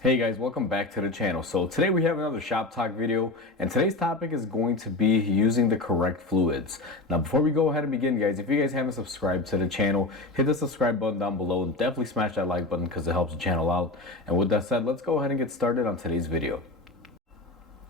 Hey guys, welcome back to the channel. So today we have another shop talk video, and today's topic is going to be using the correct fluids. Now before we go ahead and begin, guys, if you guys haven't subscribed to the channel, hit the subscribe button down below and definitely smash that like button because it helps the channel out. And with that said, let's go ahead and get started on today's video.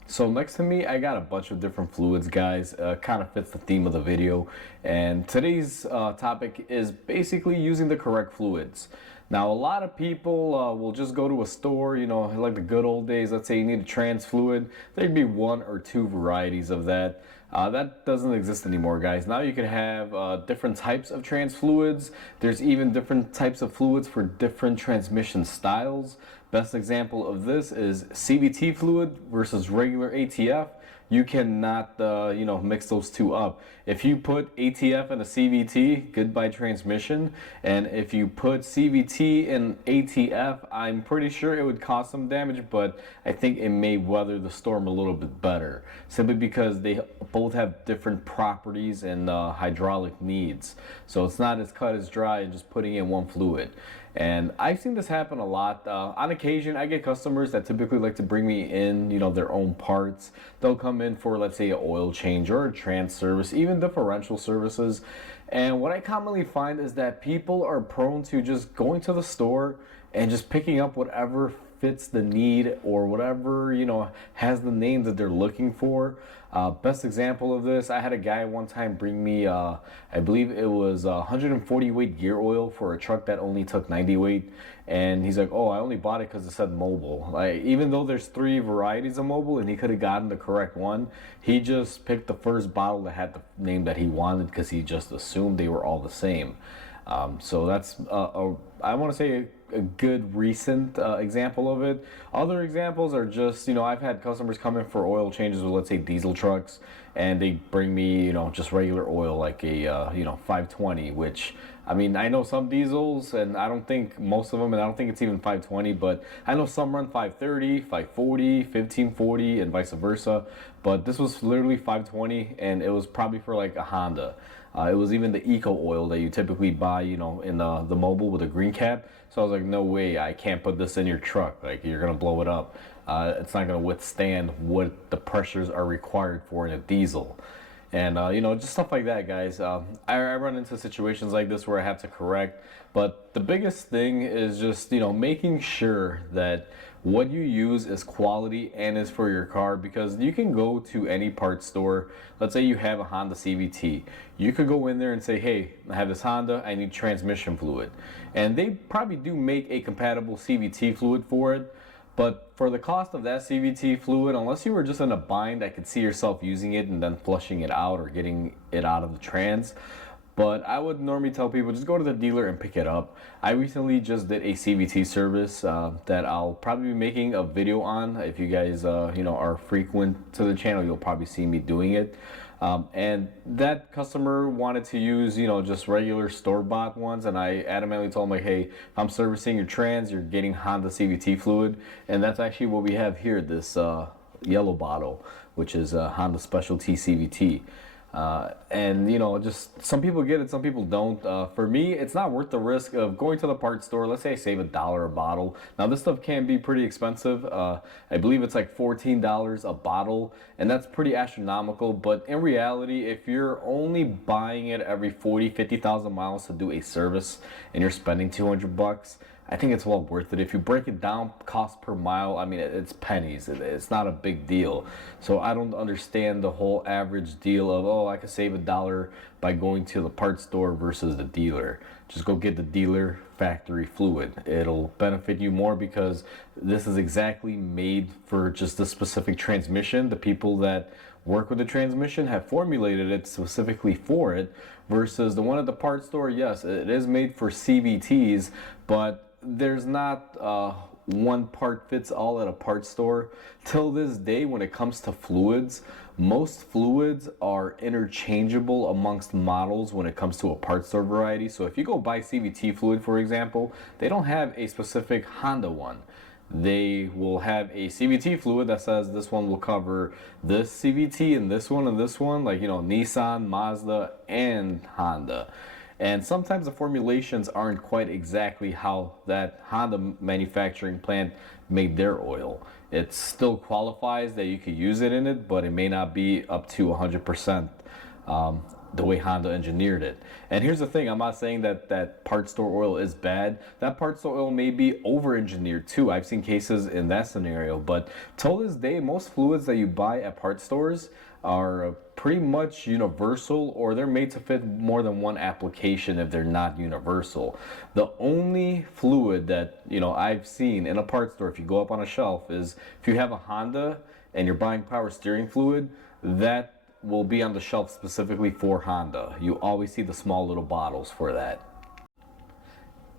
So next to me, I got a bunch of different fluids, guys. Kind of fits the theme of the video. And today's topic is basically using the correct fluids. Now, a lot of people will just go to a store, like the good old days. Let's say you need a trans fluid. There'd be one or two varieties of that. That doesn't exist anymore, guys. Now you can have different types of trans fluids. There's even different types of fluids for different transmission styles. Best example of this is CVT fluid versus regular ATF. You cannot, mix those two up. If you put ATF in a CVT, goodbye transmission. And if you put CVT in ATF, I'm pretty sure it would cause some damage, but I think it may weather the storm a little bit better, simply because they both have different properties and hydraulic needs. So it's not as cut as dry as just putting in one fluid. And I've seen this happen a lot. On occasion, I get customers that typically like to bring me in, their own parts. They'll come in for, let's say, an oil change or a trans service, even differential services. And what I commonly find is that people are prone to just going to the store and just picking up whatever fits the need or whatever has the name that they're looking for. Best example of this, I had a guy one time bring me I believe it was 140 weight gear oil for a truck that only took 90 weight, and he's like, oh, I only bought it because it said mobile. Like, even though there's three varieties of mobile and he could have gotten the correct one, he just picked the first bottle that had the name that he wanted because he just assumed they were all the same. So that's I want to say a good recent example of it. Other examples are just, I've had customers come in for oil changes with, let's say, diesel trucks, and they bring me, just regular oil, like a, 520, which, I mean, I know some diesels, and I don't think most of them, and I don't think it's even 520, but I know some run 530, 540, 1540, and vice versa. But this was literally 520, and it was probably for like a Honda. It was even the eco oil that you typically buy, in the mobile with a green cap. So I was like, no way, I can't put this in your truck. Like, you're gonna blow it up. It's not gonna withstand what the pressures are required for in a diesel. And just stuff like that, guys. I run into situations like this where I have to correct, but the biggest thing is just making sure that what you use is quality and is for your car, because you can go to any parts store. Let's say you have a Honda CVT. You could go in there and say, hey, I have this Honda, I need transmission fluid, and they probably do make a compatible CVT fluid for it. But for the cost of that CVT fluid, unless you were just in a bind, I could see yourself using it and then flushing it out or getting it out of the trans. But I would normally tell people, just go to the dealer and pick it up. I recently just did a CVT service that I'll probably be making a video on. If you guys are frequent to the channel, you'll probably see me doing it. And that customer wanted to use, just regular store-bought ones, and I adamantly told him, like, hey, if I'm servicing your trans, you're getting Honda CVT fluid. And that's actually what we have here, this yellow bottle, which is Honda Specialty CVT. And just some people get it, some people don't. For me, it's not worth the risk of going to the parts store. Let's say I save $1 a bottle. Now this stuff can be pretty expensive. I believe it's like $14 a bottle, and that's pretty astronomical. But in reality, if you're only buying it every 50,000 miles to do a service and you're spending 200 bucks, I think it's well worth it. If you break it down, cost per mile, I mean, it's pennies. It's not a big deal. So I don't understand the whole average deal of, oh, I could save $1 by going to the parts store versus the dealer. Just go get the dealer factory fluid. It'll benefit you more because this is exactly made for just the specific transmission. The people that work with the transmission have formulated it specifically for it, versus the one at the parts store. Yes, it is made for CVTs, but there's not one part fits all at a parts store. Till this day, when it comes to fluids, most fluids are interchangeable amongst models when it comes to a parts store variety. So if you go buy CVT fluid, for example, they don't have a specific Honda one. They will have a CVT fluid that says this one will cover this CVT and this one, like, Nissan, Mazda, and Honda. And sometimes the formulations aren't quite exactly how that Honda manufacturing plant made their oil. It still qualifies that you could use it in it, but it may not be up to 100%. The way Honda engineered it. And here's the thing, I'm not saying that part store oil is bad. That part store oil may be over engineered too. I've seen cases in that scenario, but till this day, most fluids that you buy at part stores are pretty much universal, or they're made to fit more than one application if they're not universal. The only fluid that I've seen in a part store, if you go up on a shelf, is if you have a Honda and you're buying power steering fluid, that will be on the shelf specifically for Honda. You always see the small little bottles for that.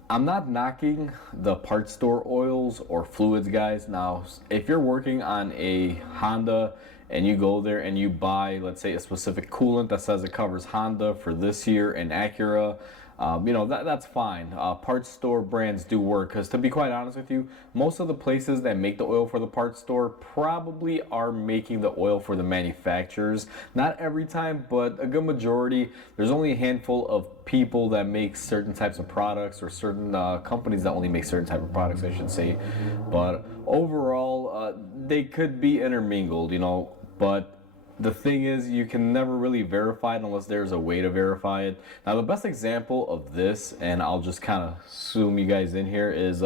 I'm not knocking the part store oils or fluids, guys. Now, if you're working on a Honda and you go there and you buy, let's say, a specific coolant that says it covers Honda for this year and Acura, that's fine. Parts store brands do work, because to be quite honest with you, most of the places that make the oil for the parts store probably are making the oil for the manufacturers. Not every time, but a good majority. There's only a handful of people that make certain types of products, or certain companies that only make certain type of products, I should say. But overall, they could be intermingled, but the thing is, you can never really verify it unless there's a way to verify it. Now, the best example of this, and I'll just kind of zoom you guys in here, is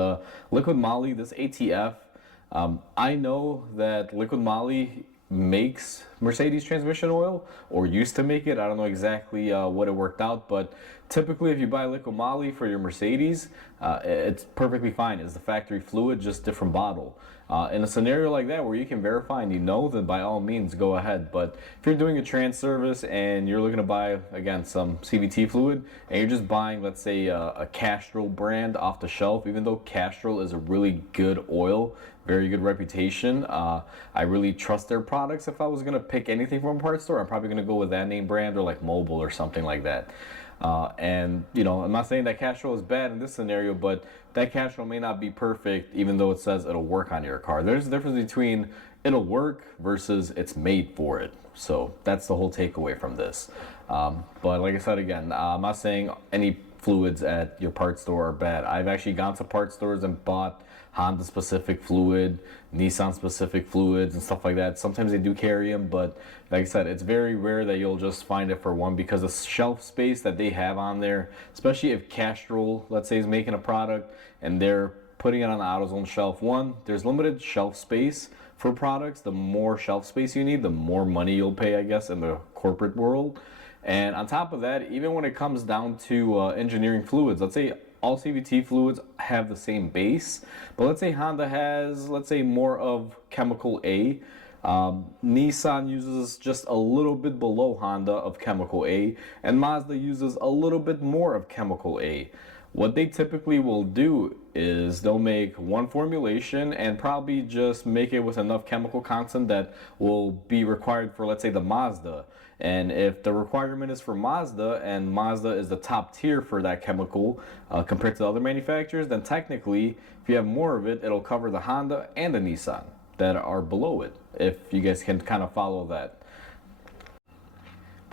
Liquid Moly, this ATF. I know that Liquid Moly makes Mercedes transmission oil, or used to make it. I don't know exactly what it worked out, but typically if you buy Liquid Moly for your Mercedes, it's perfectly fine. It's the factory fluid, just different bottle. In a scenario like that where you can verify and then by all means go ahead. But if you're doing a trans service and you're looking to buy, again, some CVT fluid, and you're just buying, let's say, a Castrol brand off the shelf, even though Castrol is a really good oil, very good reputation, I really trust their products. If I was going to pick anything from a parts store, I'm probably going to go with that name brand, or like Mobil or something like that. And I'm not saying that Castrol is bad in this scenario, but that Castrol may not be perfect, even though it says it'll work on your car. There's a difference between it'll work versus it's made for it. So that's the whole takeaway from this. But like I said, again, I'm not saying any fluids at your parts store are bad. I've actually gone to parts stores and bought Honda specific fluid, Nissan specific fluids, and stuff like that. Sometimes they do carry them, but like I said, it's very rare that you'll just find it for one, because the shelf space that they have on there, especially if Castrol, let's say, is making a product and they're putting it on the AutoZone shelf. One, there's limited shelf space for products. The more shelf space you need, the more money you'll pay, I guess, in the corporate world. And on top of that, even when it comes down to engineering fluids, let's say all CVT fluids have the same base, but let's say Honda has, let's say, more of chemical A. Nissan uses just a little bit below Honda of chemical A, and Mazda uses a little bit more of chemical A. What they typically will do is they'll make one formulation and probably just make it with enough chemical content that will be required for, let's say, the Mazda. And if the requirement is for Mazda, and Mazda is the top tier for that chemical compared to the other manufacturers, then technically, if you have more of it, it'll cover the Honda and the Nissan that are below it, if you guys can kind of follow that.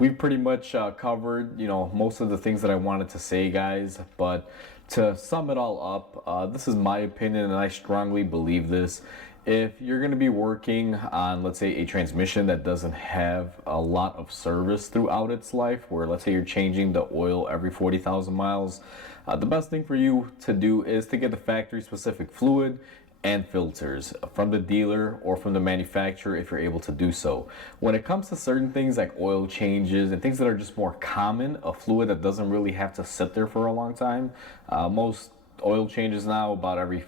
We've pretty much covered, most of the things that I wanted to say, guys, but to sum it all up, this is my opinion, and I strongly believe this. If you're going to be working on, let's say, a transmission that doesn't have a lot of service throughout its life, where, let's say, you're changing the oil every 40,000 miles, the best thing for you to do is to get the factory specific fluid and filters from the dealer or from the manufacturer, if you're able to do so. When it comes to certain things like oil changes and things that are just more common, a fluid that doesn't really have to sit there for a long time, most oil changes now, about every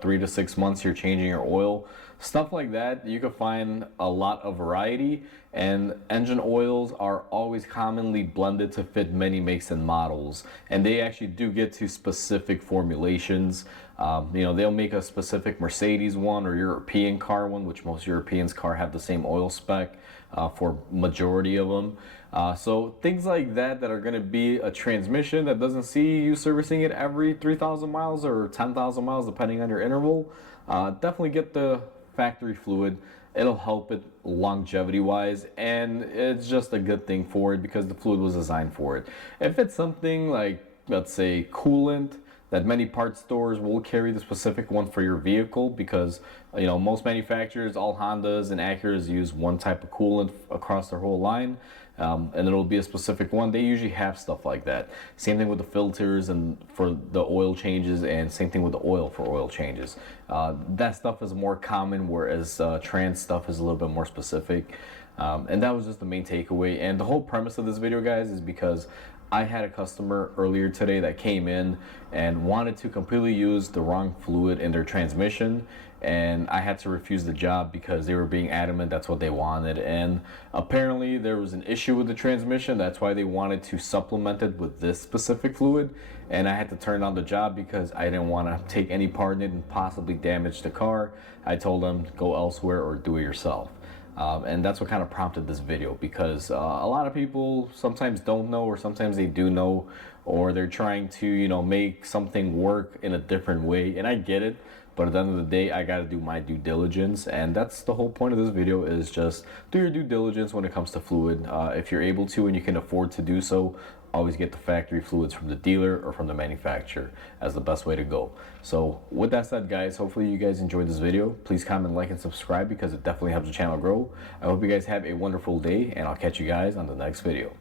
3 to 6 months you're changing your oil, stuff like that. You can find a lot of variety, and engine oils are always commonly blended to fit many makes and models, and they actually do get to specific formulations. They'll make a specific Mercedes one or European car one, which most Europeans car have the same oil spec for majority of them. So things like that are going to be a transmission that doesn't see you servicing it every 3,000 miles or 10,000 miles, depending on your interval, definitely get the factory fluid. It'll help it longevity wise, and it's just a good thing for it because the fluid was designed for it. If it's something like, let's say, coolant that many parts stores will carry the specific one for your vehicle, because most manufacturers, all Hondas and Acuras, use one type of coolant across their whole line, and it'll be a specific one. They usually have stuff like that. Same thing with the filters and for the oil changes, and same thing with the oil for oil changes. That stuff is more common, whereas trans stuff is a little bit more specific. And that was just the main takeaway. And the whole premise of this video, guys, is because I had a customer earlier today that came in and wanted to completely use the wrong fluid in their transmission, and I had to refuse the job because they were being adamant that's what they wanted. And apparently there was an issue with the transmission, that's why they wanted to supplement it with this specific fluid, and I had to turn down the job because I didn't want to take any part in it and possibly damage the car. I told them go elsewhere or do it yourself. And that's what kind of prompted this video, because a lot of people sometimes don't know, or sometimes they do know, or they're trying to make something work in a different way. And I get it, but at the end of the day, I got to do my due diligence, and that's the whole point of this video, is just do your due diligence when it comes to fluid. If you're able to and you can afford to do so, always get the factory fluids from the dealer or from the manufacturer as the best way to go. So with that said, guys, hopefully you guys enjoyed this video. Please comment, like, and subscribe, because it definitely helps the channel grow. I hope you guys have a wonderful day, and I'll catch you guys on the next video.